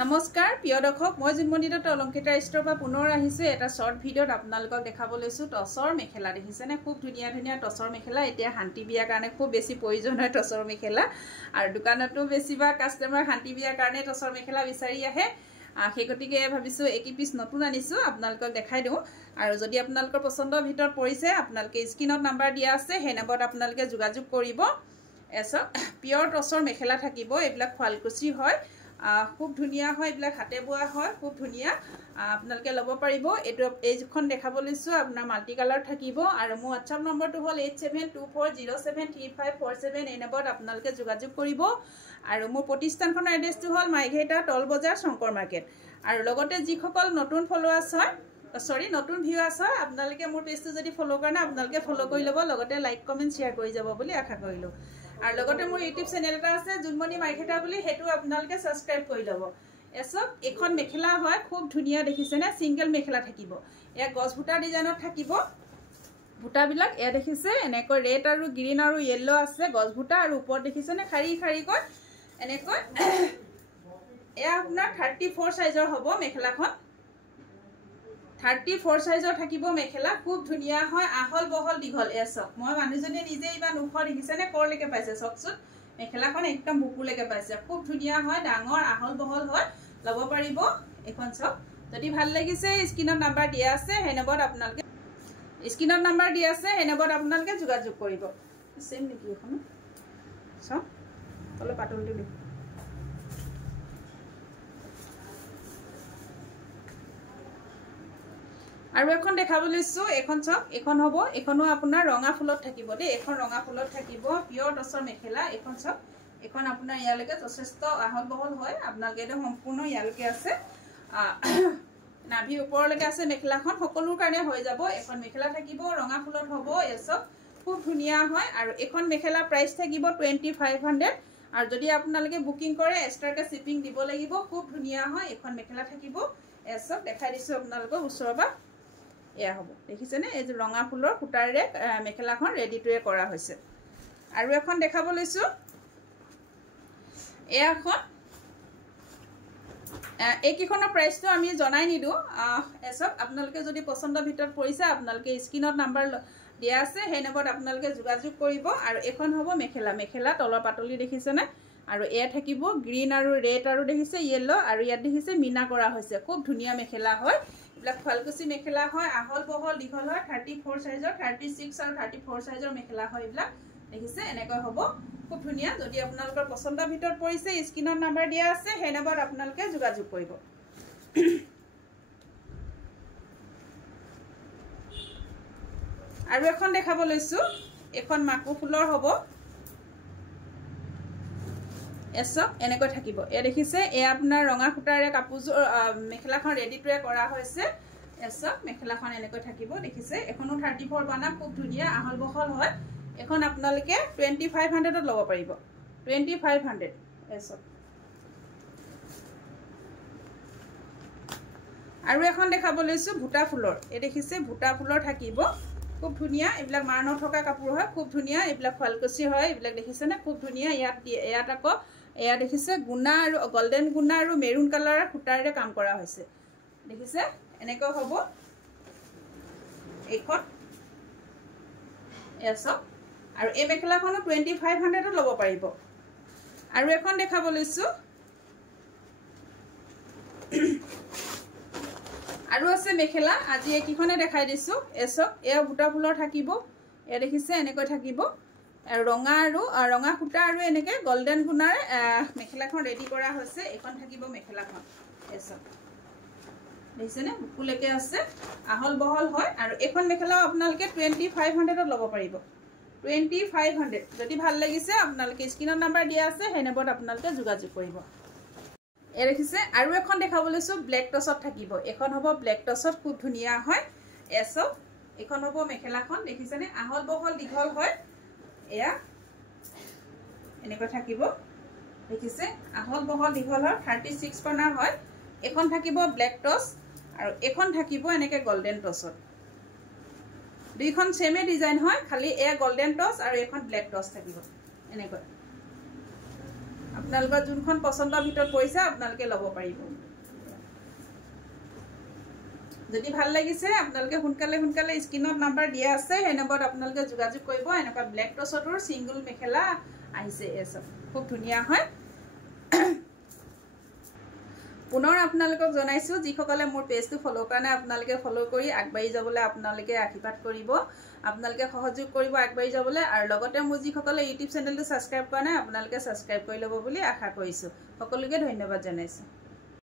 নমস্কাৰ প্ৰিয় দৰ্শক মই জুনমণি দত্ত অলংকিতা ষ্টৰৰ পৰা পুনৰ আহিছো এটা শৰ্ট ভিডিঅ'ত আপোনালোকক দেখাব লৈছো টছৰ মেখেলা দেখিছেনে খুব ধুনীয়া ধুনীয়া টছৰ মেখেলা এতিয়া শান্তি বিয়াৰ কাৰণে খুব বেছি প্ৰয়োজন হয় টছৰ মেখেলা আৰু দোকানতো বেছিবা কাস্টমাৰ শান্তি বিয়াৰ কাৰণে টছৰ মেখেলা বিচাৰি আহে সেই গতিকে ভাবিছো একি পিস নতুন আনিছো আপোনালোকক দেখাই দিও আৰু যদি আপোনালোকৰ পছন্দৰ ভিতৰত পৰিছে আপোনালোকে স্ক্ৰিনত নাম্বাৰ দিয়া আছে সেই নম্বৰত আপোনালোকে যোগাযোগ কৰিব এছ পিয়ৰ টছৰ মেখেলা থাকিব এইবিলাক ফালকুচি হয় খুব ধুনীয়া হয় এইবিলাক হাতে বোৱা হয় খুব ধুনীয়া আপোনালোকে ল'ব পাৰিব এইখন দেখাব লৈছো আপোনাৰ মাল্টি কালাৰ থাকিব আৰু মোৰ WhatsApp নম্বৰটো হ'ল 8724073547 এই নম্বৰত আপোনালোকে যোগাযোগ কৰিব আৰু মোৰ প্ৰতিষ্ঠানখনৰ এড্ৰেছটো হ'ল মাইঘেটা টল বজাৰ শংকৰ মাৰ্কেট আৰু লগতে যিসকল নতুন ফলোৱাৰ্ছ হয় নতুন ভিউৱাৰ্ছ হয় আপোনালোকে মোৰ পেজটো যদি ফলো কৰে না আপোনালোকে ফলো কৰি ল'ব লগতে লাইক কমেন্ট শেয়াৰ কৰি যাব বুলি আশা কৰিলো আৰু লগতে মোৰ ইউটিউব চেনেল এটা আছে জুনমণি মাইঘেটা বুলি হেতু আপোনালোকে সাবস্ক্ৰাইব কৰি ল'ব এসব এখন মেখেলা হয় খুব ধুনীয়া দেখিছেনে সিঙ্গেল মেখেলা থাকিব এ গছ ভুটা ডিজাইনত থাকিব ভুটা বিলাক এ দেখিছে এনেকৈ ৰেড আৰু গ্ৰীন আৰু ইয়েলো আছে গছ ভুটা আৰু ওপৰত দেখিছেনে খাৰি খাৰি কৈ এনেকৈ এ আপোনাৰ 34 সাইজৰ হ'ব মেখেলাখন 34 সাইজৰ থাকিব মেখেলা খুব ধুনীয়া হয় আহল বহল দীঘল এসব মই মানুহজনে নিজে ইমান উখ দেখিছেনে কৰলৈকে পাইছে চকচুত মেখেলাখন একদম বুকুলৈকে পাইছে খুব ধুনীয়া হয় ডাঙৰ আহল বহল হয় ল'ব পাৰিব এখন সব যদি ভাল লাগিছে স্ক্ৰিনত নাম্বাৰ দিয়া আছে সেই নম্বৰত আপোনালোকে স্ক্ৰিনত নাম্বাৰ দিয়া আছে সেই নম্বৰত আপোনালোকে যোগাযোগ কৰিব সেম নেকি এখন সব তলে পাতল দিও আৰু এখন দেখাব লৈছো এখন সব এখন হ'ব এখনো আপোনাৰ ৰঙা ফুলত থাকিব দে এখন ৰঙা ফুলত থাকিব পিয়ৰ টছৰ মেখেলা এখন সব এখন আপোনাৰ ইয়ালৈকে যথেষ্ট আহল বহল হয় আপোনালোকে এটা সম্পূৰ্ণ ইয়ালৈকে আছে নাভি ওপৰলৈকে আছে মেখেলাখন সকলোৰ কাৰণে হৈ যাব এখন মেখেলা থাকিব ৰঙা ফুলত হ'ব এসব খুব ধুনীয়া হয় আৰু এখন মেখেলা প্ৰাইস থাকিব 2500 আৰু যদি আপোনালোকে বুকিং কৰে এক্সট্ৰাকে শিপিং দিব লাগিব খুব ধুনীয়া হয় এখন মেখেলা থাকিব এসব দেখাই দিছো আপোনালোকক ওচৰবা এয়া হ'ব দেখিছেনে এই যে ৰঙা ফুলৰ খুটাৰে মেখেলাখন ৰেডি টুৱে কৰা হৈছে আৰু এখন দেখাব লৈছো এয়াখন এইকিখনৰ প্ৰাইসটো আমি জনাই নিদু এসব আপোনালোকে যদি পছন্দৰ ভিতৰত পৰিছে আপোনালোকে স্ক্ৰিনত নাম্বাৰ দিয়া আছে সেই নম্বৰত আপোনালোকে যোগাযোগ কৰিব আৰু এখন হ'ব মেখেলা তলৰ পাতলি দেখিছেনে আৰু এ থাকিব গ্ৰীন আৰু ৰেড আৰু দেখিছে ইয়েলো আৰু ইয়াত দেখিছে মিনা কৰা হৈছে খুব ধুনীয়া মেখেলা হয় এইবিলাক ফালকুচি মেখেলা হয় আহল বহল দীঘল হয় 34 সাইজৰ 36 আৰু 34 সাইজৰ মেখেলা হয় এইবিলাক দেখিছে এনেকৈ হ'ব খুব ধুনীয়া যদি আপোনালোকৰ পছন্দৰ ভিতৰত পৰিছে স্ক্ৰিনত নাম্বাৰ দিয়া আছে সেই নম্বৰত আপোনালোকে যোগাযোগ কৰিব আৰু এখন দেখাব লৈছো এখন মাকু ফুলৰ হ'ব এসব এনেকৈ থাকিব এ দেখিছে এ আপোনাৰ ৰঙা খুটাৰে কাপোৰজোৰ মেখেলাখন ৰেডি টুৱে কৰা হৈছে এসব মেখেলাখন এনেকৈ থাকিব দেখিছে এখনো 34 বানা খুব ধুনীয়া আহল বহল হয় এখন আপোনালোকে 2500 ত ল'ব পাৰিব 2500 এসব আৰু এখন দেখাব লৈছো ভুটা ফুলৰ এ দেখিছে ভুটা ফুলৰ থাকিব খুব ধুনীয়া এইবিলাক মাৰণ থকা কাপোৰ হয় খুব ধুনীয়া এইবিলাক ফালকুচি হয় এইবিলাক দেখিছেনে খুব ধুনীয়া ইয়াত আকৌ এয়া দেখিছে গুণা আৰু গোল্ডেন গুণা আৰু মেৰুন কালাৰৰ খুটাৰে কাম কৰা হৈছে দেখিছে এনেকৈ হ'ব এইখন এসব আৰু এই মেখেলাখনো 2500 ত ল'ব পাৰিব আৰু এখন দেখাব লৈছো আৰু আছে মেখেলা আজি একিখনে দেখাই দিছো এসব এ ভুটা ফুলৰ থাকিব এ দেখিছে এনেকৈ থাকিব ৰঙা খুটা আৰু এনেকৈ গোল্ডেন গুণাৰ মেখেলাখন ৰেডি কৰা হৈছে এখন থাকিব মেখেলাখন এসব দেখিছেনে বুকুলৈকে আছে আহল বহল হয় আৰু এখন মেখেলাও আপোনালোকে 2500 ত ল'ব পাৰিব 2500 যদি ভাল লাগিছে আপোনালোকে স্ক্ৰিনত নাম্বাৰ দিয়া আছে সেই নম্বৰত আপোনালোকে যোগাযোগ কৰিব এ দেখিছে আৰু এখন দেখাব লৈছো ব্লেক টছত থাকিব এখন হ'ব ব্লেক টছত খুব ধুনীয়া হয় এসব এখন হ'ব মেখেলাখন দেখিছেনে আহল বহল দীঘল হয় এয়া এনেকৈ থাকিব দেখিছে আহল বহল দীঘল হয় 36 কৰ্নাৰ হয় এখন থাকিব ব্লেক টছ আৰু এখন থাকিব এনেকৈ গোল্ডেন টছত দুইখন সেমে ডিজাইন হয় খালি এ গোল্ডেন টছ আৰু এখন ব্লেক টছ থাকিব এনেকৈ আপোনালোকৰ যোনখন পছন্দৰ ভিতৰত পৰিছে আপোনালোকে ল'ব পাৰিব যদি ভাল লাগিছে আপোনালোকে সোনকালে স্ক্ৰীনত নাম্বাৰ দিয়া আছে সেই নম্বৰত আপোনালোকে যোগাযোগ কৰিব এনেকুৱা ব্লেক টছৰ সিঙ্গল মেখেলা আহিছে এসব খুব ধুনিয়া হয় পুনৰ আপোনালোকক জনাইছো যিসকলে মোৰ পেজটো ফলো কৰা নাই আপোনালোকে ফলো কৰি আগবাঢ়ি যাবলৈ আপোনালোকে আশীৰ্বাদ কৰিব আপোনালোকে সহযোগ কৰিব আগবাঢ়ি যাবলৈ আৰু লগতে মোৰ যিসকলে ইউটিউব চেনেলটো সাবস্ক্ৰাইব কৰা নাই আপোনালোকে সাবস্ক্ৰাইব কৰি ল'ব বুলি আশা কৰিছো সকলোকে ধন্যবাদ জনাইছো